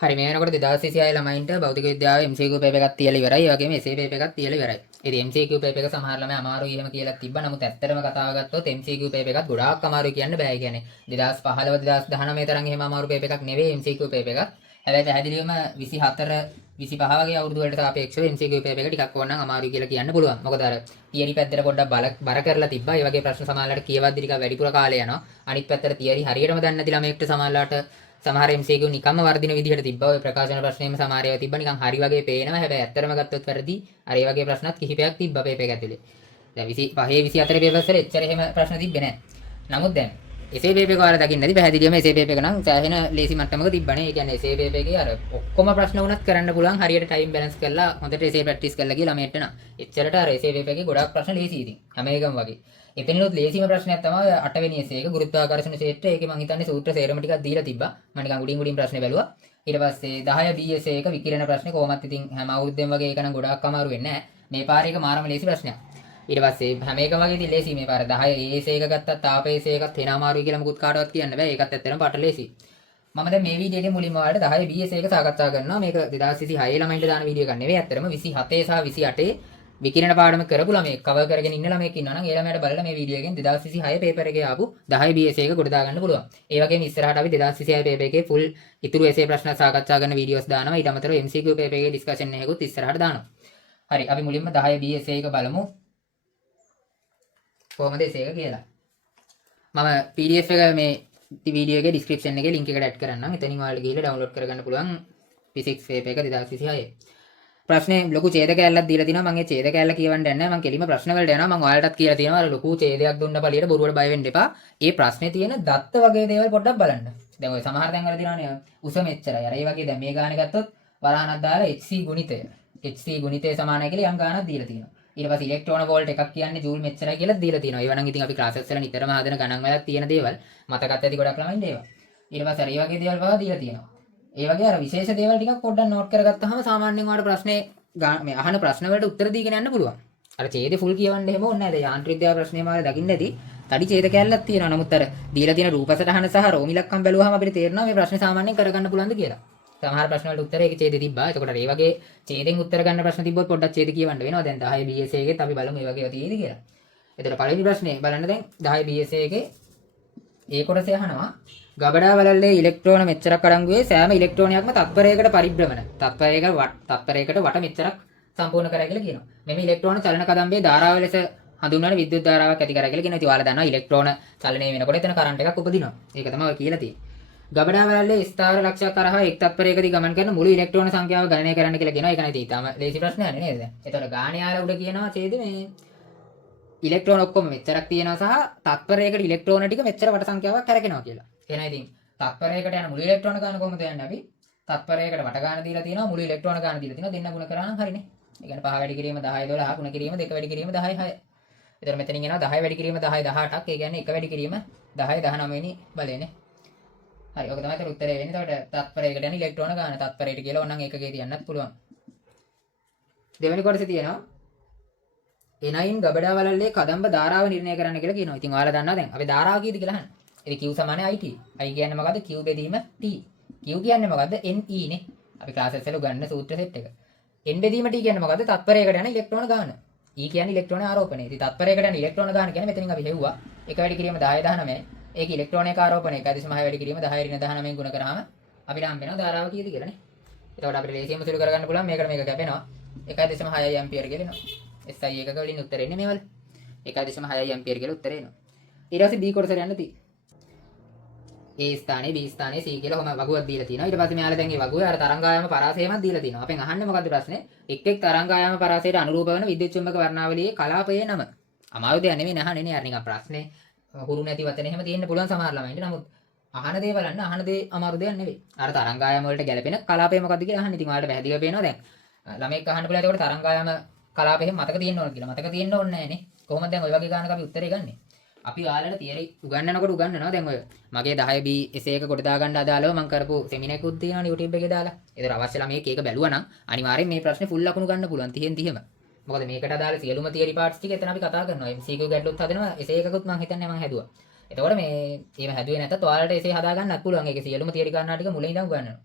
හරි මේ වෙනකොට 2026 ළමයින්ට භෞතික විද්‍යාවේ MCQ පේපර් එකක් තියලා ඉවරයි. ඒ වගේම essay පේපර් එකක් තියලා ඉවරයි. ඉතින් MCQ පේපර් එක සමහර ළමයි අමාරුයි එහෙම කියලා තිබ්බා. නමුත් ඇත්තටම කතාව ගත්තොත් MCQ පේපර් එකත් ගොඩාක් අමාරුයි කියන්න බෑ. ඒ කියන්නේ 2015 2019 තරම් එහෙම අමාරු පේපර් එකක් නෙවෙයි MCQ පේපර් එකක්. හැබැයි පැහැදිලිවම 24 25 වගේ අවුරුදු වලට සාපේක්ෂව MCQ පේපර් එක ටිකක් ඕනනම් අමාරුයි කියලා කියන්න පුළුවන්. මොකද අර තියරි පැත්තට පොඩ්ඩක් බර කරලා තිබ්බා. ඒ වගේ ප්‍රශ්න සමහරවිට කියවද්දි ටිකක් වැඩිපුර කාලය යනවා. අනිත් පැත්තට තියරි හරියටම දන්නේ නැති ළමයෙක්ට සමහරවිට සමහර MCQ නිකම්ම වර්ධින විදිහට තිබ්බා. ඔය ප්‍රකාශන ප්‍රශ්නේම සමහර ඒවා තිබ්බා නිකන් හරි වගේ පේනවා. හැබැයි ඇත්තටම ගත්තොත් වැරදි. අර ඒ වගේ ප්‍රශ්නත් කිහිපයක් තිබ්බා පේපර් එක ඇතුලේ. දැන් 25 24 පේපර්ස් වල එච්චර එහෙම ප්‍රශ්න තිබ්බේ නැහැ. නමුත් දැන් එසේ පේපර් එක ඔයාලා දකින්න නැති පැහැදිලිවම එසේ පේපර් එක නම් සෑහෙන ලේසි මට්ටමක තිබ්බනේ. ඒ කියන්නේ එසේ පේපර් එකේ අර ඔක්කොම ප්‍රශ්න වුණත් කරන්න පුළුවන් හරියට ටයිම් බැලන්ස් කරලා හොඳට එසේ ප්‍රැක්ටිස් කරලා ගිහලා ළමයට නම්. එච්චරට අර එසේ පේපර් එකේ ගොඩාක් ප්‍රශ්න ලේසි ඉතින්. හැම එකම වගේ. එතනිනුත් ලේසිම ප්‍රශ්නයක් තමයි 8 වෙනි එසේ එක ගුරුත්වාකර්ෂණ ක්ෂේත්‍රය. ඒකේ මම හිතන්නේ සූත්‍ර සේරම ටිකක් දීලා තිබ්බා. මම නිකන් උඩින් ප්‍රශ්නේ බැලුවා. ඊට පස්සේ 10 B එසේ එක විකිරණ ප්‍රශ්නේ කොහොමත් ඉතින් හැම අවුරුද්දෙම වගේ ඒක නම් ගොඩාක් අමාරු වෙන්නේ නැහැ. මේ පාරේ එක මාරම ලේසි ප්‍රශ්නයක්. ඊට පස්සේ හැම එකම වගේ ඉතින් ලේසි මේ පාර 10 එසේ එක ගත්තත් තාප එසේ එකත් වෙන අමාරුයි කියලා මොකුත් කාටවත් කියන්න බෑ. ඒකත් ඇත්තටම පාට ලේසි. මම දැන් මේ වීඩියෝ එකේ මුලින්ම ඔයාලට 10 B එසේ එක සාකච්ඡා කරනවා. මේක 2026 ළමයින්ට දාන වීඩියෝ එකක් නෙවෙයි. ඇත්තටම 27 සහ 28 විකිරණ පාඩම කරපු ළමයෙක් කවර් කරගෙන ඉන්න ළමයෙක් ඉන්නවා නම් ඒ ළමයාට බලලා මේ වීඩියෝ එකෙන් 2026 පේපර් එකේ ආපු 10 BS එක ගොඩ දාගන්න පුළුවන්. ඒ වගේම ඉස්සරහට අපි 2026 පේපර් එකේ ෆුල් ඉතුරු එසේ ප්‍රශ්න සාකච්ඡා කරන වීඩියෝස් දානවා. ඊට අමතරව MCQ පේපර් එකේ ඩිස්කෂන් එකකුත් ඉස්සරහට දානවා. හරි අපි මුලින්ම 10 BS එක බලමු. කොහොමද එසේ එක කියලා. මම PDF එක මේ වීඩියෝ එකේ ඩිස්ක්‍රිප්ෂන් එකේ link එකට ඇඩ් කරන්නම්. එතනින් ඔයාලට ගිහලා ඩවුන්ලෝඩ් කරගන්න පුළුවන් physics පේපර් එක 2026. ප්‍රශ්නේ ලොකු ඡේද කැලලක් දීලා තිනවා. මම ඒ ඡේද කැලල කියවන්න යන්නේ නැහැ. මම කෙලිම ප්‍රශ්න වලට යනවා. මම ඔයාලටත් කියලා තියෙනවා අර ලොකු ඡේදයක් දුන්න පළියට බොරුවට බය වෙන්න එපා. ඒ ප්‍රශ්නේ තියෙන දත්ත වගේ දේවල් පොඩ්ඩක් බලන්න. දැන් ඔය සමහර තැන් වල තියෙනවානේ උස මෙච්චරයි. අර ඒ වගේ දැන් මේ ගාන ගත්තොත් වරහනක් දාලා HC ගුණිතය. HC ගුණිතය සමානයි කියලා යම් ගානක් දීලා තියෙනවා. ඊට පස්සේ ඉලෙක්ට්‍රෝන වෝල්ට් එකක් කියන්නේ ජූල් මෙච්චරයි කියලා දීලා තියෙනවා. ඒවා නම් ඉතින් අපි ක්ලාසස් වල නිතරම හදන ගණන් වලක් තියෙන දේවල්. මතකත් ඇති ගොඩක් ළමයින්ට ඒවා. ඊට පස්සේ අර ඒ වගේ දේවල් පවා දීලා තියෙනවා. ඒ වගේ අර විශේෂ දේවල් ටිකක් පොඩ්ඩක් නෝට් කරගත්තාම සාමාන්‍යයෙන් ඔයාලට ප්‍රශ්නේ මේ අහන ප්‍රශ්න වලට උත්තර දීගෙන යන්න පුළුවන්. අර ඡේදේ ෆුල් කියවන්න එහෙම ඕනේ නැහැ. දැන් යාන්ත්‍රික විද්‍යාව ප්‍රශ්නේ මාළේ දකින්න ඇති. තඩි ඡේද කැලලක් තියෙනවා. නමුත් අර දීලා තියෙන රූපසටහන සහ රෝම ඉලක්කම් බැලුවාම අපිට තේරෙනවා මේ ප්‍රශ්නේ සාමාන්‍යයෙන් කරගන්න පුළුවන්ද කියලා. සමහර ප්‍රශ්න වලට උත්තර ඒකේ ඡේදේ තිබ්බා. එතකොට ඒ වගේ ඡේදෙන් උත්තර ගන්න ප්‍රශ්න තිබ්බොත් පොඩ්ඩක් ඡේද කියවන්න වෙනවා. දැන් 10 BS එකේත් අපි බලමු මේ වගේ තියෙද කියලා. එතකොට පළවෙනි ප්‍රශ්නේ බලන්න දැන් 10 BS එකේ ඒ කොටසේ අහනවා ගබඩා වලල්ලේ ඉලෙක්ට්‍රෝන මෙච්චරක් අඩංගුවේ සෑම ඉලෙක්ට්‍රෝනයක්ම තත්පරයකට පරිභ්‍රමණ තත්පරයකට වට මෙච්චරක් සම්පූර්ණ කරයි කියලා කියනවා. මෙමෙ ඉලෙක්ට්‍රෝන චලන කදම්බේ ධාරාව ලෙස හඳුන්වන විද්‍යුත් ධාරාවක් ඇති කරයි කියලා කියනවා. ඉතින් ඔයාලා දන්නවා ඉලෙක්ට්‍රෝන චලනය වෙනකොට එතන කරන්ට් එකක් උපදිනවා. ඒක තමයි ඔය කියලා තියෙන්නේ. ගබඩා වලල්ලේ ස්ථාවර ලක්ෂයක් කරහා එක් තත්පරයකදී ගමන් කරන මුළු ඉලෙක්ට්‍රෝන සංඛ්‍යාව ගණනය කරන්න කියලා කියනවා. ඒක නේද ඊටම ලේසි ප්‍රශ්නයක් නේද? එතකොට ගාණේ ආලා උඩ කියනවා ඡේදෙ මේ ඉලෙක්ට්‍රෝන ඔක්කොම මෙච්චරක් තියෙනවා සහ තත්පරයකට ඉලෙක්ට්‍රෝන ටික මෙච්චර වට සංඛ්‍යාවක් කරකිනවා කියලා. එහෙනම් ඉතින් තත්පරයකට යන මුළු ඉලෙක්ට්‍රෝන ගාන කොහොමද යන්නේ අපි? තත්පරයකට වට ගාන දීලා තියෙනවා මුළු ඉලෙක්ට්‍රෝන ගාන දීලා තියෙනවා දෙන්න ගුණ කරා නම් හරිනේ. ඒ කියන්නේ 5 වැඩි කිරීම 10 12 ගුණ කිරීම 2 වැඩි කිරීම 10 6. එතන මෙතනින් එනවා 10 වැඩි කිරීම 10 18ක්. ඒ කියන්නේ 1 වැඩි කිරීම 10 19 වෙනි බලයනේ. හරි ඔක තමයි ඒතර උත්තරේ වෙන්නේ. එතකොට තත්පරයකට යන ඉලෙක්ට්‍රෝන ගාන තත්පරයට කියලා ඕනනම් ඒකගේ තියන්නත් පුළුවන්. දෙවෙනි කොටසේ තියෙනවා එනයින් ගබඩා වලල්ලේ කදම්බ ධාරාව නිර්ණය කරන්න කියලා කියනවා. ඉතින් ඔයාලා දන්නවා දැන් අපි ධාරාව කීයද කියලා අහන්න. ඉතින් Q = IT. I කියන්නේ මොකද්ද? Q බෙදීම T. Q කියන්නේ මොකද්ද? NE නේ. අපි ක්ලාසස් වල උගන්වන සූත්‍ර සෙට් එක. N බෙදීම T කියන්නේ මොකද්ද? තත්පරයකට යන ඉලෙක්ට්‍රෝන ගාන. E කියන්නේ ඉලෙක්ට්‍රෝන ආරෝපණය. ඉතින් තත්පරයකට යන ඉලෙක්ට්‍රෝන ගාන කියන්නේ මෙතනින් අපි හෙව්වා. 1 වැඩි කිරීම 10 19. ඒක ඉලෙක්ට්‍රෝනයක ආරෝපණය 1.6 වැඩි කිරීම 10 ඍණ 19 ගුණ කරාම අපිට හම්බ වෙනවා ධාරාව කීයද කියලා නේ. එතකොට අපිට ලේසියෙන්ම සුළු කරගන්න පුළුවන් මේකට මේක කැපෙනවා 1.6 ඇම්පියර් කියලා එනවා. SI එකක වලින් උත්තර එන්නේ මේවල 1.6 ඇම්පියර් කියලා උත්තර එනවා. ඊට පස්සේ B කොටසට යන්න තියෙන්නේ. A ස්ථානයේ B ස්ථානයේ C කියලා කොහොම වගුවක් දීලා තියෙනවා. ඊට පස්සේ මෙයාලා දැන් මේ වගුවේ අර තරංගායාම පරාසයමක් දීලා තියෙනවා. අපෙන් අහන්නේ මොකද්ද ප්‍රශ්නේ? එක් එක් තරංගායාම පරාසයට අනුරූප වන විද්‍යුත් චුම්බක වර්ණාවලියේ කලාපයේ නම. අමාරු දෙයක් නෙමෙයි අහන්නේ නේ. අර නිකන් ප්‍රශ්නේ හුරු නැති වචන එහෙම තියෙන්න පුළුවන් සමහර ළමයින්ට. නමුත් අහන දේ බලන්න අහන දේ අමාරු දෙයක් නෙවෙයි. අර තරංගායාම වලට ගැලපෙන කලාපය මොකද්ද කියලා අහන්නේ. ඉතින් ඔයාලට පැහැදිලිව පේනවා දැන්. ළමෙක් අහන්න පුළුවන් ඒකට තරංගායාම කලාපය එහෙම මතක තියෙන්න ඕන කියලා. මතක තියෙන්න ඕනේ නැහැ නේ. කොහොමද දැන් ওই වගේ ගානක අපි උත්තරේ ගන්නෙ? අපි ඔයාලට තියරි උගන්වනකොට උගන්වනවා. දැන් ඔය මගේ 10B එසේ එක කොට දාගන්න අදාළව මම කරපු සෙමිනාර් එකකුත් තියෙනවා YouTube එකේ දාලා. ඒතර අවශ්‍ය ළමයෙක් ඒක බැලුවා නම් අනිවාර්යෙන් මේ ප්‍රශ්නේ ෆුල් ලකුණු ගන්න පුළුවන් 30න් 30ම. මොකද මේකට අදාළ සියලුම තියරි පාර්ට්ස් ටික එතන අපි කතා කරනවා. MCQ ගැටලුත් හදනවා. එසේ එකකුත් මම හිතන්නේ මම හැදුවා. එතකොට මේ එහෙම හැදුවේ නැත්නම් ඔයාලට එසේ හදා ගන්නත් පුළුවන්. ඒකේ සියලුම තියරි කාරණා ටික මුලින් ඉඳන් උගන්වනවා.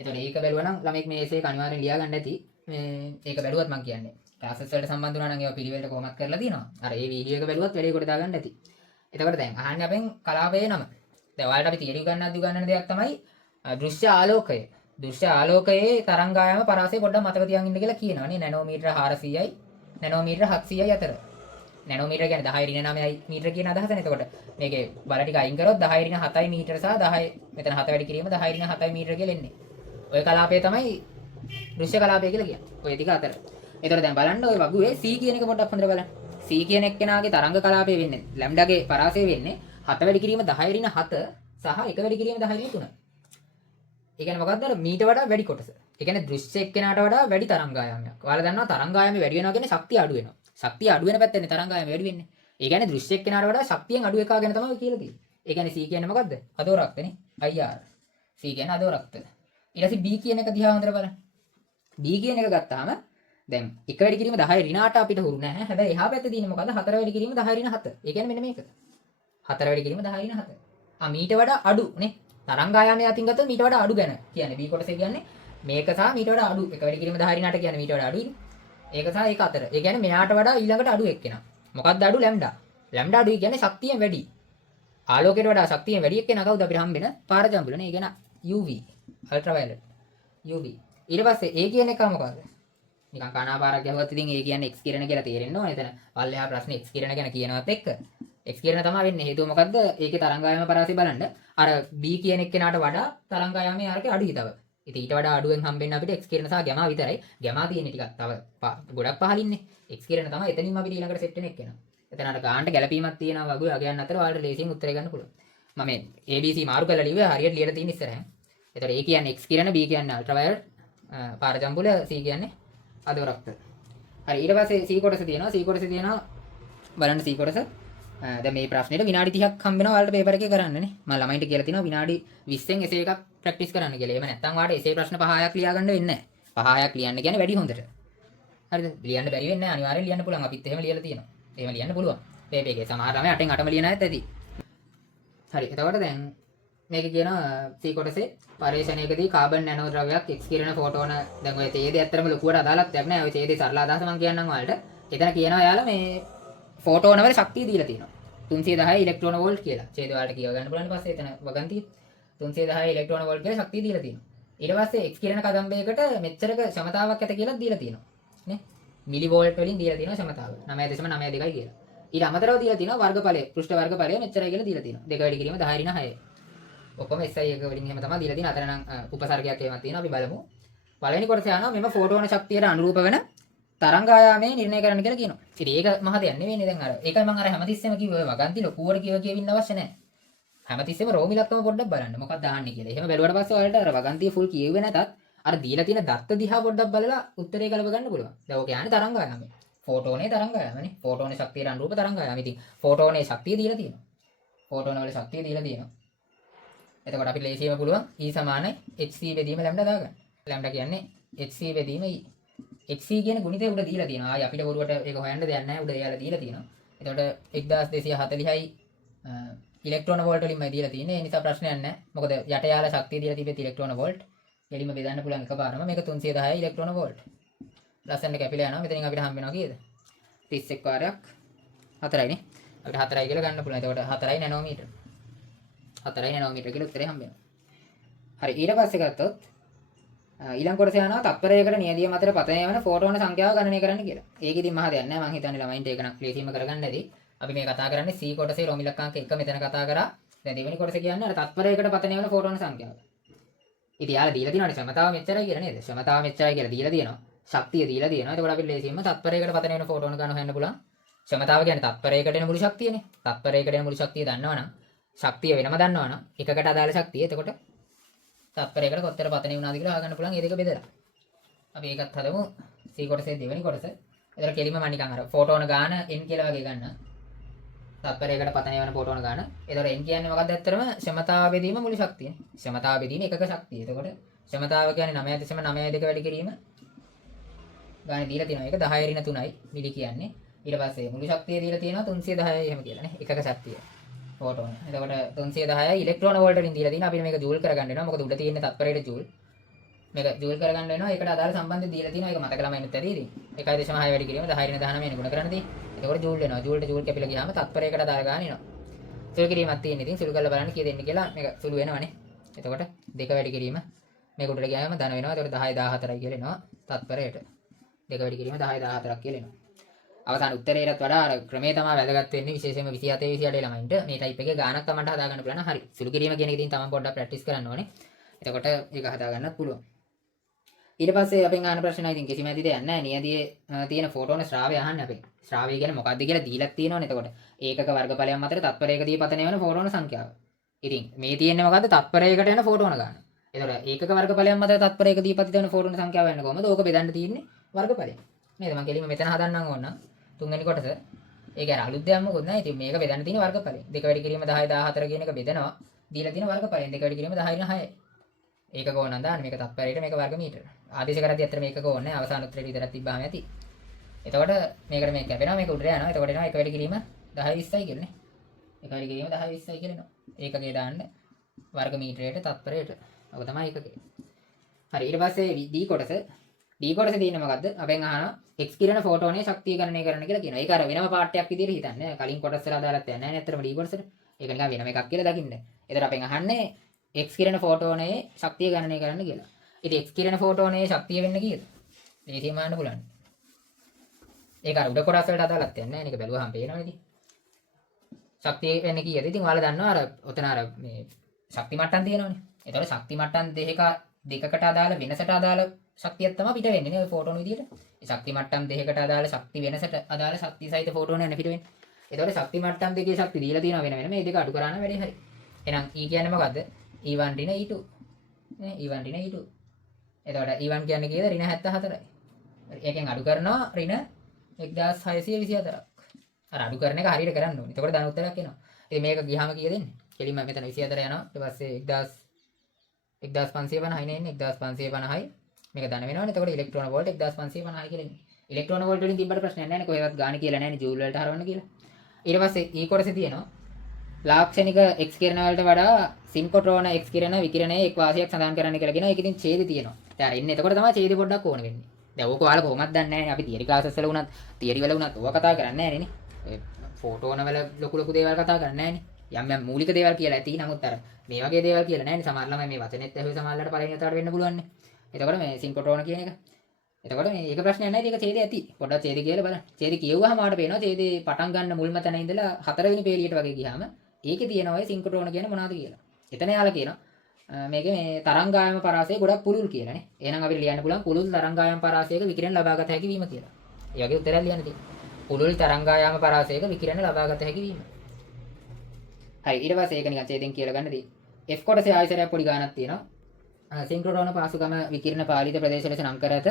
එතකොට ඒක බැලුවා නම් ළමෙක් මේ essay එක අනිවාර්යෙන් ලියා ගන්න ඇති. මේ ඒක බැලුවත් මම කියන්නේ ක්ලාසස් වලට සම්බන්ධ වුණා නම් ඒවා පිළිවෙලට කොහොමත් කරලා තියෙනවා. අර ඒ වීඩියෝ එක බැලුවත් වැඩේ කොට දාගන්න ඇති. එතකොට දැන් අහන්නේ අපෙන් කලාපයේ නම. දැන් ඔයාලට අපි තියරි උගන්වන්න දෙයක් තමයි දෘශ්‍ය ආලෝකය. දෘශ්‍ය ආලෝකයේ තරංගායම පරාසය පොඩ්ඩක් මතක තියාගන්න ඉන්න කියලා කියනවා නේ. නැනෝමීටර 400යි නැනෝමීටර 700යි අතර. නැනෝමීටර කියන්නේ 10 ඍණ 9යි මීටර කියන අදහසනේ. එතකොට මේකේ බල ටික අයින් කරොත් 10 ඍණ 7යි මීටර සහ 10 මෙතන 7 වැඩි කිරීම 10 ඍණ 7යි මීටර කියලා එන්නේ. ඔය කලාපය තමයි දෘශ්‍ය කලාපය කියලා කියන්නේ. ඔය ටික අතර. එතකොට දැන් බලන්න ඔය වගුවේ C කියන එක පොඩ්ඩක් හොඳට බලන්න. C කියන එක්කෙනාගේ තරංග කලාපය වෙන්නේ ලැම්ඩාගේ පරාසය වෙන්නේ 7 වැඩි කිරීම 10 ඍණ 7 සහ 1 වැඩි කිරීම 10 ඍණ 3. ඒ කියන්නේ මොකක්ද අර මීට වඩා වැඩි කොටස. ඒ කියන්නේ දෘශ්‍ය එක්කෙනාට වඩා වැඩි තරංගායාමයක්. ඔයාලා දන්නවා තරංගායාමය වැඩි වෙනවා කියන්නේ ශක්තිය අඩු වෙනවා. ශක්තිය අඩු වෙන පැත්තෙන් තරංගායාමය වැඩි වෙන්නේ. ඒ කියන්නේ දෘශ්‍ය එක්කෙනාට වඩා ශක්තියෙන් අඩු එකා ගැන තමයි කියලා තියෙන්නේ. ඒ කියන්නේ C කියන්නේ මොකද්ද? අදෝරක්තනේ. IR. C කියන්නේ අදෝරක්ත. ඊට පස්සේ B කියන එක දිහා හොඳට බලන්න. B කියන එක ගත්තාම දැන් 1 වැඩි කිරීම 10 ඍණ 8 අපිට හුරු නැහැ. හැබැයි එහා පැත්තේ තියෙන්නේ මොකද්ද? 4 වැඩි කිරීම 10 ඍණ 7. ඒ කියන්නේ මෙන්න මේක. 4 වැඩි කිරීම 10 ඍණ 7. මීට වඩා අඩු නේ. තරංගායාමයේ අතින් ගත්තොත් මීට වඩා අඩු ගැන කියන්නේ B කොටසේ කියන්නේ මේක සහ මීට වඩා අඩු 1 වැඩි කිරීම 10 ඍණ 8 කියන්නේ මීට වඩා අඩුයිනේ. ඒක සහ ඒක අතර. ඒ කියන්නේ මෙයාට වඩා ඊළඟට අඩු එක්කෙනා. මොකක්ද අඩු ලැම්ඩා. ලැම්ඩා අඩුයි කියන්නේ ශක්තියෙන් වැඩි. ආලෝකයට වඩා ශක්තියෙන් වැඩි එක්කෙනා කවුද අපිට හම්බෙන? පාරජම්බුලනේ. ඒ කියන්නේ UV, ultraviolet. UV. ඊට පස්සේ A කියන එක මොකක්ද? නිකන් කනාපාරක් ගැහුවත් ඉතින් ඒ කියන්නේ X කිරණ කියලා තේරෙන්න ඕනේ. එතන පල්ලෙහා ප්‍රශ්නේ X කිරණ ගැන කියනවත් එක්ක X කිරණ තමයි වෙන්නේ. හේතුව මොකද්ද? ඒකේ තරංගායම පරාසය බලන්න. අර B කියන එක්කෙනාට වඩා තරංගායමේ අරකේ අඩුයි තව. ඉතින් ඊට වඩා අඩුවෙන් හම්බෙන්න අපිට X කිරණ සහ ගැමා විතරයි. ගැමා තියෙන්නේ ටිකක් තව ගොඩක් පහලින්නේ. X කිරණ තමයි එතනින්ම අපිට ඊළඟට සෙට් වෙන එක්කෙනා. එතන අර ගානට ගැලපීමක් තියෙනවා වගේ අගයන් අතර ඔයාලට ලේසියෙන් උත්තරේ ගන්න පුළුවන්. මම මේ ABC මාරු කරලා ලිව්වේ හරියට ලියලා තියෙන ඉස්සරහින්. එතකොට A කියන්නේ X කිරණ, B කියන්නේ ultraviolet, පාරජම්බුල, C කියන්නේ අදෝරක්ත. හරි ඊට පස්සේ C කොටස තියෙනවා. C කොටසේ තියෙනවා බලන්න C කොටස. දැන් මේ ප්‍රශ්නෙට විනාඩි 30ක් හම්බ වෙනවා ඔයාලට පේපර් එකේ කරන්න නේ. මම ළමයින්ට කියලා තියෙනවා විනාඩි 20න් එසේ එකක් ප්‍රැක්ටිස් කරන්න කියලා. එහෙම නැත්නම් ඔයාලට එසේ ප්‍රශ්න 5-6ක් ලියා ගන්න වෙන්නේ නැහැ. 5-6ක් ලියන්න කියන්නේ වැඩි හොඳට. හරිද? ලියන්න බැරි වෙන්නේ නැහැ. අනිවාර්යෙන් ලියන්න පුළුවන්. අපිත් එහෙම ලියලා තියෙනවා. එහෙම ලියන්න පුළුවන්. පේපර් එකේ සමහර ළමයි 8න් 8ම ලියන අයත් ඇති. හරි. එතකොට දැන් මේක කියනවා C කොටසේ පරීක්ෂණයකදී කාබන් නැනෝ ද්‍රව්‍යයක් X කිරණ ෆෝටෝන දැන් ඔය ඡේදය ඇත්තටම ලොකුවට අදාළක් නැහැ. ඔය ඡේදේ සරල අදහස මම කියන්නම් ඔයාලට. එතන කියනවා යාළුවා මේ ෆෝටෝන වල ශක්තිය දීලා තියෙනවා. 310 ඉලෙක්ට්‍රෝන වෝල්ට් කියලා. ඡේදය ඔයාලට කියව ගන්න පුළුවන් ඊපස්සේ එතන වගන්තිය 310 ඉලෙක්ට්‍රෝන වෝල්ට් කියලා ශක්තිය දීලා තියෙනවා. ඊට පස්සේ X කිරණ කදම්බයකට මෙච්චරක ක්ෂමතාවක් ඇත කියලා දීලා තියෙනවා. නේ? මිලි වෝල්ට් වලින් දීලා තියෙනවා ක්ෂමතාව. 9.92 කියලා. ඊට අමතරව දීලා තියෙනවා වර්ගඵලය. පෘෂ්ඨ වර්ගඵලය මෙච්චරයි කියලා දීලා තියෙනවා. 2 වැඩි කිරීම 10 ඍණ 6. ඔක්කොම SI එක වලින් එහෙම තමයි දීලා තියෙන්නේ. අතන නම් උපසර්ගයක් එහෙමත් තියෙනවා. අපි බලමු. පළවෙනි කොටස යනවා මෙම ෆෝටෝන ශක්තියට අනුරූප වෙන තරංගායාමයේ නිර්ණය කරන්න කියලා කියනවා. ඉතින් ඒක මහ දෙයක් නෙවෙයිනේ දැන් අර. ඒකයි මම අර හැමතිස්සෙම කිව්වේ වගන්ති ලොකුවට කියවින්න අවශ්‍ය නැහැ. හැමතිස්සෙම රෝම ඉලක්කම පොඩ්ඩක් බලන්න. මොකක්ද අහන්නේ කියලා. එහෙම බැලුවට පස්සේ ඔයාලට අර වගන්තිය ෆුල් කියෙව්වේ නැතත් අර දීලා තියෙන දත්ත දිහා පොඩ්ඩක් බලලා උත්තරේ ගලප ගන්න පුළුවන්. දැන් ඔක යන්නේ තරංගායාමය. ෆෝටෝනේ තරංගායාමනේ. ෆෝටෝනේ ශක්තියට අනුරූප තරංගායාම. ඉතින් ෆෝටෝනේ ශක්තිය දීලා තියෙනවා. ෆෝටෝන වල ශක්තිය දීලා තියෙනවා. එතකොට අපිට ලේසියෙම පුළුවන් E සමානයි hc බෙදීම ලැම්ඩා දාගන්න. ලැම්ඩා කියන්නේ hc බෙදීම E. hc කියන ගුණිතය උඩ දීලා තියෙනවා. ආයි අපිට බොරුවට ඒක හොයන්න දෙයක් නැහැ. උඩ එයාලා දීලා තියෙනවා. එතකොට 1240යි ඉලෙක්ට්‍රෝන වෝල්ට් වලින්මයි දීලා තියෙන්නේ. ඒ නිසා ප්‍රශ්නයක් නැහැ. මොකද යට යාලා ශක්තිය දීලා තිබෙත් ඉලෙක්ට්‍රෝන වෝල්ට්. එළිම බෙදන්න පුළුවන් එකපාරම. මේක 310 ඉලෙක්ට්‍රෝන වෝල්ට්. ලස්සනට කැපිලා යනවා. මෙතනින් අපිට හම්බ වෙනවා කීයද? 31 වාරයක් 4යි නේ. අපිට 4යි කියලා ගන්න පුළුවන්. එතකොට 4යි නැනෝමීටර. 4යි නැනෝමීටර කියලා උත්තරේ හම්බ වෙනවා. හරි ඊට පස්සේ ගත්තොත් ඊළඟ කොටස යනවා තත්පරයකට නියදියම අතර පතනය වෙන ෆෝටෝන සංඛ්‍යාව ගණනය කරන්න කියලා. ඒක ඉතින් මහ දෙයක් නෑ මම හිතන්නේ ළමයින්ට ඒක නම් ලේසියෙන්ම කරගන්න ඇති. අපි මේ කතා කරන්නේ C කොටසේ රෝම ඉලක්කාංක 1 මෙතන කතා කරා. දැන් දෙවෙනි කොටස කියන්නේ අර තත්පරයකට පතනය වෙන ෆෝටෝන සංඛ්‍යාව. ඉතින් යාලා දීලා තියෙනවානේ ක්ෂමතාව මෙච්චරයි කියලා නේද? ක්ෂමතාව මෙච්චරයි කියලා දීලා තියෙනවා. ශක්තිය දීලා තියෙනවා. එතකොට අපිට ලේසියෙන්ම තත්පරයකට පතනය වෙන ෆෝටෝන ගන්න හොයන්න පුළුවන්. ක්ෂමතාව කියන්නේ තත්පරයකට එන මුළු ශක්තියනේ. තත්පරයකට එන මුළු ශක්තිය දන්නවනම් ශක්තිය වෙනම දන්නවනම් එකකට අදාළ ශක්තිය එතකොට තත්පරයකට කොච්චර පතනය වුණාද කියලා අහගන්න පුළුවන් මේ දෙක බෙදලා. අපි ඒකත් හදමු C කොටසේ දෙවෙනි කොටස. එතන කෙලින්ම මම නිකන් අර ෆෝටෝන ගාන n කියලා වගේ ගන්න. තත්පරයකට පතනය වෙන ෆෝටෝන ගාන. එතකොට n කියන්නේ මොකක්ද ඇත්තටම ක්ෂමතාව බෙදීම මුළු ශක්තිය. ක්ෂමතාව බෙදීම එකක ශක්තිය. එතකොට ක්ෂමතාව කියන්නේ 9.92 වැඩි කිරීම ගානේ දීලා තියෙනවා. ඒක 10 ඍණ 3යි මිලි කියන්නේ. ඊට පස්සේ මුළු ශක්තිය දීලා තියෙනවා 310යි එහෙම කියලා නේ. එකක ශක්තිය. ෆෝටෝන. එතකොට 310යි ඉලෙක්ට්‍රෝන වෝල්ට් වලින් දීලා තියෙනවා. අපි මේක ජූල් කරගන්න වෙනවා. මොකද උඩ තියෙන තත්පරයට ජූල්. මේක ජූල් කරගන්න වෙනවා. ඒකට අදාළ සම්බන්ධය දීලා තියෙනවා. ඒක මතක ළමයින්ට ඇති ඉතින්. 1.6 වැඩි කිරීම 10 19 ගුණ කරන්න තියෙන්නේ. එතකොට ජූල් වෙනවා. ජූල්ට ජූල් කැපිලා ගියාම තත්පරයකට අදාළ ගාන එනවා. සුළු කිරීමක් තියෙන ඉතින් සුළු කරලා බලන්න කීය දෙන්නේ කියලා මේක සුළු වෙනවනේ. එතකොට 2 වැඩි කිරීම මේක උඩට ගියාම ධන වෙනවා. එතකොට 10 14යි කියලා එනවා තත්පරයට. 2 වැඩි කිරීම 10 14ක් කියලා එනවා. අවසාන උත්තරේටත් වඩා අර ක්‍රමේ තමයි වැදගත් වෙන්නේ විශේෂයෙන්ම 27 28 ළමයින්ට මේ ටයිප් එකේ ගානක් තමන්ට හදා ගන්න පුළුවන්. හරි. සුළු කිරීම කියන එක ඉතින් තමන් පොඩ්ඩක් ප්‍රැක්ටිස් කරන්න ඕනේ. එතකොට ඒක හදා ගන්නත් පුළුවන්. ඊට පස්සේ අපෙන් අහන ප්‍රශ්නයි ඉතින් කිසිම ඇති දෙයක් නැහැ. නියදියේ තියෙන ෆෝටෝන ශ්‍රාවය අහන්නේ අපෙන්. ශ්‍රාවය කියන්නේ මොකක්ද කියලා දීලා තියෙනවනේ. එතකොට ඒකක වර්ගඵලයන් මතට තත්පරයකදී පතන වෙන ෆෝටෝන සංඛ්‍යාව. ඉතින් මේ තියෙන්නේ මොකද්ද? තත්පරයකට යන ෆෝටෝන ගන්න. එතකොට ඒකක වර්ගඵලයන් මත තත්පරයකදී පතිත වෙන ෆෝටෝන සංඛ්‍යාව වෙන්නේ කොහමද? ඕක බෙදන්න තියෙන්නේ වර්ගඵලයෙන්. නේද? මම කෙලින්ම මෙතන හදන්නම් ඕන. තුන්වෙනි කොටස. ඒක අර අලුත් දෙයක් මොකුත් නැහැ. ඉතින් මේක බෙදන්න තියෙන වර්ගඵලයෙන්. 2 වැඩි කිරීම 10 14 කියන එක බෙදනවා. දීලා තියෙන වර්ගඵලයෙන් 2 වැඩි කිරීම 10 6යි. ඒකක ඕනනම් දාන්න මේක තත්පරයට මේක වර්ග මීටර. ආදේශ කරද්දී අතර මේකක ඕනේ. අවසාන උත්තරේ විතරක් තිබ්බාම ඇති. එතකොට මේකට මේක කැපෙනවා. මේක උඩට යනවා. එතකොට එනවා 1 වැඩි කිරීම 10 20යි කියලානේ. 1 වැඩි කිරීම 10 20යි කියලා එනවා. ඒකකේ දාන්න වර්ග මීටරයට තත්පරයට. ඔක තමයි ඒකකේ. හරි ඊට පස්සේ D කොටස. D කොටසේ තියෙන මොකද්ද? අපෙන් අහනවා x කිරණ ෆෝටෝනේ ශක්තිය ගණනය කරන්න කියලා කියනවා. ඒක අර වෙනම පාඩයක් විදිහට හිතන්නේ. කලින් කොටස් වල අදාළත් නැහැ නේ. ඇත්තටම D කොටසට. ඒක නිකන් වෙනම එකක් කියලා දකින්න. ඒතර අපෙන් අහන්නේ x කිරණ ෆෝටෝනේ ශක්තිය ගණනය කරන්න කියලා. ඉතින් x කිරණ ෆෝටෝනේ ශක්තිය වෙන්න කීයද? දේශීය මාන්න පුළුවන්. ඒක අර උඩ කොටස් වලට අදාළත් නැහැ. මේක බැලුවහම පේනවනේ ඉතින්. ශක්තිය වෙන්න කීයද? ඉතින් ඔයාලා දන්නවා අර ඔතන අර මේ ශක්ති මට්ටම් තියෙනවනේ. ඒතකොට ශක්ති මට්ටම් දෙකකට අදාළ වෙනසට අදාළ ශක්තියක් තමයි පිට වෙන්නේ නේ ඔය ෆෝටෝන විදියට. ඒ ශක්ති මට්ටම් දෙකකට අදාළ ශක්ති වෙනසට අදාළ ශක්තිය සහිත ෆෝටෝන යන පිට වෙන්නේ. ඒතකොට ශක්ති මට්ටම් දෙකේ ශක්ති දීලා තියෙනවා වෙන වෙන මේ දෙක අඩු කරාන වැඩි හරි. එහෙනම් E කියන්නේ මොකද්ද? E1 ඍණ E2. නේ E1 ඍණ E2. එතකොට E1 කියන්නේ කීයද? ඍණ 74යි. ඒකෙන් අඩු කරනවා ඍණ 1624ක්. අර අඩු කරන එක හරියට කරන්න ඕනේ. එතකොට ධන උත්තරයක් එනවා. ඉතින් මේක ගියාම කීයද එන්නේ? කෙලින්ම මෙතන 24 යනවා. ඊට පස්සේ 1550යි නේ එන්නේ 1550යි. මේක ධන වෙනවනේ. එතකොට ඉලෙක්ට්‍රෝන වෝල්ට් 1550යි කියලා එන්නේ. ඉලෙක්ට්‍රෝන වෝල්ට් වලින් තිබ්බට ප්‍රශ්නයක් නැහැ නේ. කොහෙවත් ගාණ කියලා නැහැ නේ ජූල් වලට හරවන්න කියලා. ඊට පස්සේ E කොටසේ තියෙනවා ලාක්ෂණික X කිරණ වලට වඩා සින්කොට්‍රෝන X කිරණ විකිරණයේ එක් වාසියක් සඳහන් කරන්න කියලා කියනවා. ඒක ඉතින් ඡේදය තියෙනවා. දැන් ඉන්නේ එතකොට තමයි ඡේදය පොඩ්ඩක් ඕන වෙන්නේ. දැන් ඕක ඔයාලා කොහොමද දන්නේ නැහැ නේ. අපි තියරි ක්ලාසස් වල වුණත් තියරි වල වුණත් ඕවා කතා කරන්නේ නැහැ නේ. ඔය ෆෝටෝන වල ලොකු දේවල් කතා කරන්නේ නැහැ නේ. යම් මූලික දේවල් කියලා ඇති. නමුත් අර මේ වගේ දේවල් කියලා නැහැ නේ. සමහර ළමයි මේ වචනේත් ඇහුවේ සමහරලාට පළවෙනි වතාවට වෙන්න පුළුවන් නේ. එතකොට මේ සින්කොට්‍රෝන කියන එක. එතකොට මේ ඒක ප්‍රශ්නයක් නැහැ. ඒක ඡේදය ඇති. පොඩ්ඩක් ඡේදය කියලා බලන්න. ඡේදය කියවුවාම ආට පේනවා ඡේදේ පටන් ගන්න මුල්ම තැන ඉඳලා 4 වෙනි පේලියට වගේ ගියාම ඒකේ තියෙනවා ඔය සින්කොට්‍රෝන කියන්නේ මොනවද කියලා. එතන යාලා කියනවා මේකේ මේ තරංගායම පරාසය ගොඩක් පුළුල් කියලා නේ. එහෙනම් අපිට ලියන්න පුළුවන් පුළුල් තරංගායම පරාසයක විකිරණ ලබාගත හැකි වීම කියලා. ඒ වගේ උත්තරයක් ලියන්න තියෙනවා. පුළුල් තරංගායම පරාසයක විකිරණ ලබාගත හැකි වීම. හරි ඊට පස්සේ ඒක නිකන් ඡේදයෙන් කියලා ගන්න දී. F කොටසේ ආයතනයක් පොඩි ගානක් තියෙනවා. සින්ක්‍රොටෝන පාසුකම විකිරණ පාලිත ප්‍රදේශ ලෙස නම් කර ඇත.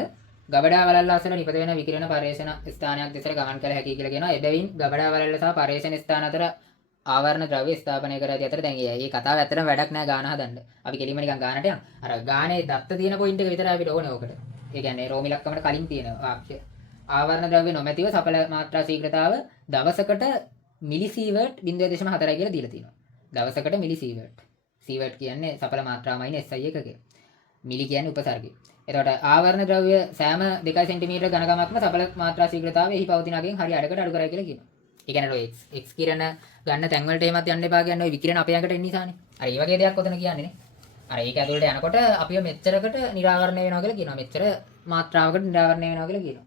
ගබඩා වලල්ල අසල නිපද වෙන විකිරණ පර්යේෂණ ස්ථානයක් දෙසට ගමන් කළ හැකි කියලා කියනවා. එබැවින් ගබඩා වලල්ල සහ පර්යේෂණ ස්ථාන අතර ආවරණ ද්‍රව්‍ය ස්ථාපනය කර ඇති අතර දැන් මේ කතාව ඇත්තටම වැඩක් නෑ ගාන හදන්න. අපි කෙලින්ම නිකන් ගානට යන්න. අර ගානේ දත්ත තියෙන පොයින්ට් එක විතරයි අපිට ඕනේ ඕකට. ඒ කියන්නේ රෝම ඉලක්කමට කලින් තියෙන වාක්‍ය. ආවරණ ද්‍රව්‍ය නොමැතිව සඵල මාත්‍රා ශීඝ්‍රතාව දවසකට මිලිසීවර්ට් 0.4 කියලා දීලා තියෙනවා. දවසකට මිලිසීවර්ට්. සීවර්ට් කියන්නේ සඵල මාත්‍රාමයිනේ SI එකකේ. මිලි කියන්නේ උපසර්ගය. එතකොට ආවරණ ද්‍රව්‍ය සෑම 2 සෙන්ටිමීටර ඝනකමක්ම සඵල මාත්‍රා ශීඝ්‍රතාවය එහි පවතින අගයෙන් හරි අඩකට අඩු කරයි කියලා කියනවා. ඒ කියන්නේ ඔය x කිරණ ගන්න තැන් වලට එහෙමත් යන්න එපා කියන්නේ ඔය විකිරණ අපේ යකට එන්න නිසානේ. අර ඒ වගේ දෙයක් ඔතන කියන්නේ නේ. අර ඒක ඇතුළට යනකොට අපිව මෙච්චරකට නිරාවරණය වෙනවා කියලා කියනවා. මෙච්චර මාත්‍රාවකට නිරාවරණය වෙනවා කියලා කියනවා.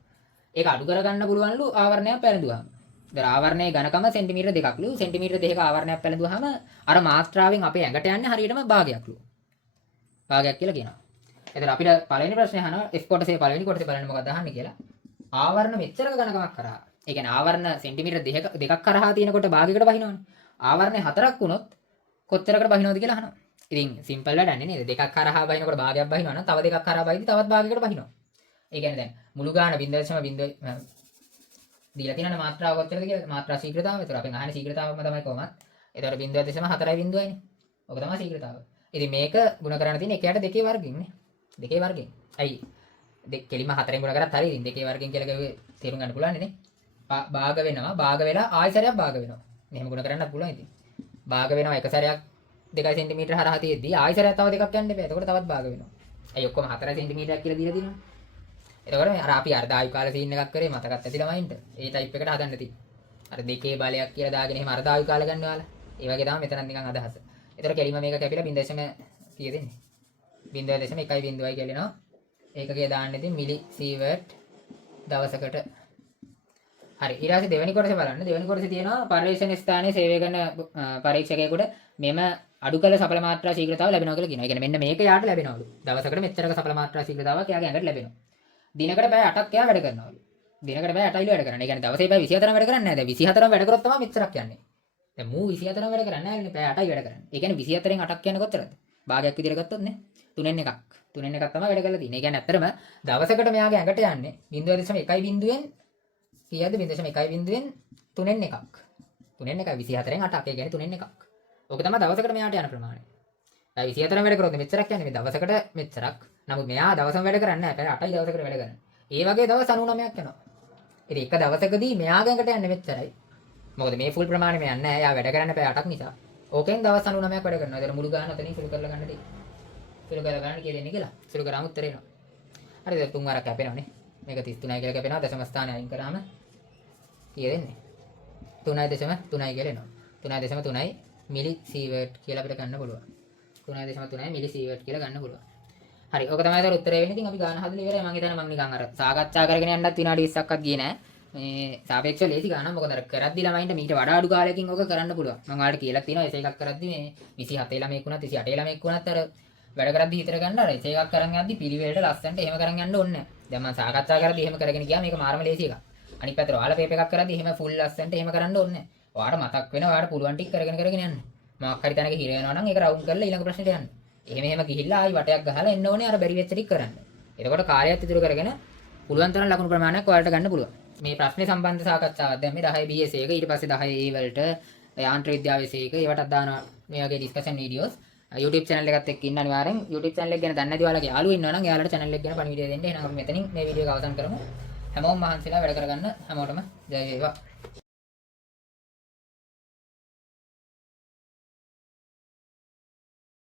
ඒක අඩු කරගන්න පුළුවන්ලු ආවරණයක් පැලඳුවාම. දැන් ආවරණයේ ඝනකම සෙන්ටිමීටර 2ක්ලු. සෙන්ටිමීටර 2ක ආවරණයක් පැලඳුවාම අර මාත්‍රාවෙන් අපේ ඇඟට යන්නේ හරියටම භාගයක්ලු. භාගයක් කියලා කියනවා. එතන අපිට පළවෙනි ප්‍රශ්නේ අහනවා F කොටසේ පළවෙනි කොටසේ බලන්න මොකක්ද අහන්නේ කියලා. ආවරණ මෙච්චරක ඝනකමක් කරා. ඒ කියන්නේ ආවරණ සෙන්ටිමීටර 2ක් කරහා තියෙනකොට භාගයකට බහිනවනේ. ආවරණය 4ක් වුණොත් කොච්චරකට බහිනවද කියලා අහනවා. ඉතින් සිම්පල් වැඩන්නේ නේද? 2ක් කරහා බහිනකොට භාගයක් බහිනවා නම් තව 2ක් කරහා බහිද්දි තවත් භාගයකට බහිනවා. ඒ කියන්නේ දැන් මුළු ගාන 0.0 දීලා තියෙන මාත්‍රාව කොච්චරද කියලා මාත්‍රා ශීඝ්‍රතාවය. ඒතර අපෙන් අහන්නේ ශීඝ්‍රතාවම තමයි කොහොමත්. ඒතර 0.4 බිඳුවයිනේ. ඔක තමයි ශීඝ්‍රතාවය. ඉතින් මේක ගුණ කරන්න තියෙන 1ට 2 වර්ගෙන් නේ. 2 වර්ගෙන්. ඇයි? කෙලිම 4ෙන් ගුණ කරත් හරියි. ඉතින් 2 වර්ගෙන් කියලා කිව්වේ තේරුම් ගන්න පුළුවන් නේ. භාග වෙනවා. භාග වෙලා ආයසරයක් භාග වෙනවා. මෙහෙම ගුණ කරන්නත් පුළුවන් ඉතින්. භාග වෙනවා එක සැරයක් 2 සෙන්ටිමීටර හරහා තියෙද්දි ආයසරයක් තව දෙකක් යන්න බෑ. එතකොට තවත් භාග වෙනවා. ඒ ඔක්කොම 4 සෙන්ටිමීටරයක් කියලා දීලා තියෙනවා. එතකොට අර අපි අර්ධ ආයු කාල සීන් එකක් කරේ මතකත් ඇති ළමයින්ට. ඒ ටයිප් එකට හදන්න තියෙන්නේ. අර දෙකේ බලයක් කියලා දාගෙන එහෙම අර්ධ ආයු කාල ගන්න ඔයාලා. ඒ වගේ තමයි මෙතන නිකන් අදහස. එතකොට කෙලිම මේක කැපිලා 0.1 කීය දෙන්නේ? 0.1 බිඳුවයි කියලනවා. ඒකකේ දාන්න ඉතින් මිලි සීවර්ට් දවසකට. හරි ඊට පස්සේ දෙවෙනි කොටස බලන්න. දෙවෙනි කොටසේ තියෙනවා පර්යේෂණ ස්ථානයේ සේවය කරන පරීක්ෂකයෙකුට මෙම අඩු කළ සඵල මාත්‍රා ශීඝ්‍රතාව ලැබෙනවා කියලා කියනවා. ඒ කියන්නේ මෙන්න මේක යාට ලැබෙනවලු. දවසකට මෙච්චරක සඵල මාත්‍රා ශීඝ්‍රතාවක් එයාගේ ඇඟට ලැබෙනවා. දිනකට පැය 8ක් එයා වැඩ කරනවලු. දිනකට පැය 8යිලු වැඩ කරන්නේ. ඒ කියන්නේ දවසේ පැය 24ක් වැඩ කරන්නේ නැහැ. දැන් 24ක් වැඩ කරොත් තමයි මෙච්චරක් යන්නේ. දැන් මූ 24ක් වැඩ කරන්නේ නැහැ නේ පැය 8යි වැඩ කරන්නේ. ඒ කියන්නේ 24න් 8ක් කියන්නේ කොච්චරද? භාගයක් විදිහට ගත්තොත් නේ. 3න් එකක්. 3න් එකක් තමයි වැඩ කරලා තියෙන්නේ. ඒ කියන්නේ ඇත්තටම දවසකට මෙයාගේ ඇඟට යන්නේ 0.1 බිඳුවෙන් කීයද 0.1 බිඳුවෙන් 3න් එකක්. 3න් එකයි 24න් 8ක්. ඒ කියන්නේ 3න් එකක්. ඕක තමයි දවසකට මෙයාට යන ප්‍රමාණය. දැන් 24න් වැඩ කරොත් මෙච්චරක් යන්නේ මේ දවසකට මෙච්චරක්. නමුත් මෙයා දවසම වැඩ කරන්නේ නැහැ. පැය 8යි දවසකට වැඩ කරන්නේ. ඒ වගේ දවස් 99ක් යනවා. ඉතින් එක දවසකදී මෙයාගේ ඇඟට යන්නේ මෙච්චරයි. මොකද මේ ෆුල් ප්‍රමාණය මෙ යන්නේ නැහැ. එයා වැඩ කරන්නේ පැය 8ක් නිසා. ඕකෙන් දවස් 99ක් වැඩ කරනවා. ඒතර මුළු ගාන අතනින් සුළු කරලා ගන්න තියෙන්නේ. සුළු කරලා ගන්න කියලා දෙන්නේ කියලා. සුළු කරාම උත්තර එනවා. හරිද? තුන් වරක් කැපෙනවනේ. මේක 33යි කියලා කැපෙනවා. දශම ස්ථානය අයින් කරාම කීය දෙන්නේ? 3.3යි කියලා එනවා. 3.3යි මිලි සීවර්ට් කියලා අපිට ගන්න පුළුවන්. 3.3යි මිලි සීවර්ට් කියලා ගන්න පුළුවන්. හරි. ඔක තමයි ඒතර උත්තරය වෙන්නේ. ඉතින් අපි ගාන හදලා ඉවරයි. මම හිතන්නේ මම නිකන් අර සාකච්ඡා කරගෙන යන්නත් විනාඩි 20ක්වත් ගියේ නෑ. මේ සාපේක්ෂව ලේසි ගානක්. මොකද අර කරද්දි ළමයින්ට මීට වඩා අඩු කාලයකින් ඔක කරන්න පුළුවන්. මම ඔයාලට කියලා තියෙනවා එසේ එකක් කරද්දි මේ 27 ළමෙක් වුණත් 28 ළමෙක් වුණත් අර වැඩ කරද්දි හිතර ගන්න අර එසේ එකක් කරන් යද්දි පිළිවෙලට ලස්සනට එහෙම කරන් යන්න ඕනේ නෑ. දැන් මම සාකච්ඡා කරද්දි එහෙම කරගෙන ගියා. මේක මාරම ලේසි එකක්. අනිත් පැත්තට ඔයාලා පේපර් එකක් කරද්දි එහෙම ෆුල් ලස්සනට එහෙම කරන්න ඕනේ නෑ. ඔයාලට මතක් වෙනවා ඔයාලට පුළුවන් ටික කරගෙන යන්න. මොකක් හරි තැනක හිර වෙනවා නම් ඒක රවුන්ඩ් කරලා ඊළඟ ප්‍රශ්නෙට යන්න. එහෙම ගිහිල්ලා ආයි වටයක් ගහලා එන්න ඕනේ අර බැරි වෙච්ච ටික කරන්න. එතකොට කාලයත් ඉතුරු කරගෙන පුළුවන් තරම් ලකුණු ප්‍රමාණයක් ඔයාලට ගන්න පුළුවන්. මේ ප්‍රශ්නේ සම්බන්ධ සාකච්ඡාවක් දැන් මේ 10 BS එක ඊට පස්සේ 10 A වලට යාන්ත්‍ර විද්‍යාව විෂය එක ඒවටත් දානවා මේ වගේ ඩිස්කෂන් වීඩියෝස් YouTube channel එකත් එක්ක ඉන්න අනිවාර්යෙන් YouTube channel එක ගැන දන්නේ නැති ඔයාලගේ යාළුවෝ ඉන්නවා නම් එයාලට channel එක ගැන පණිවිඩය දෙන්න. එහෙනම් අපි මෙතනින් මේ වීඩියෝ එක අවසන් කරමු. හැමෝම මහන්සිලා වැඩ කරගන්න හැමෝටම ජය වේවා.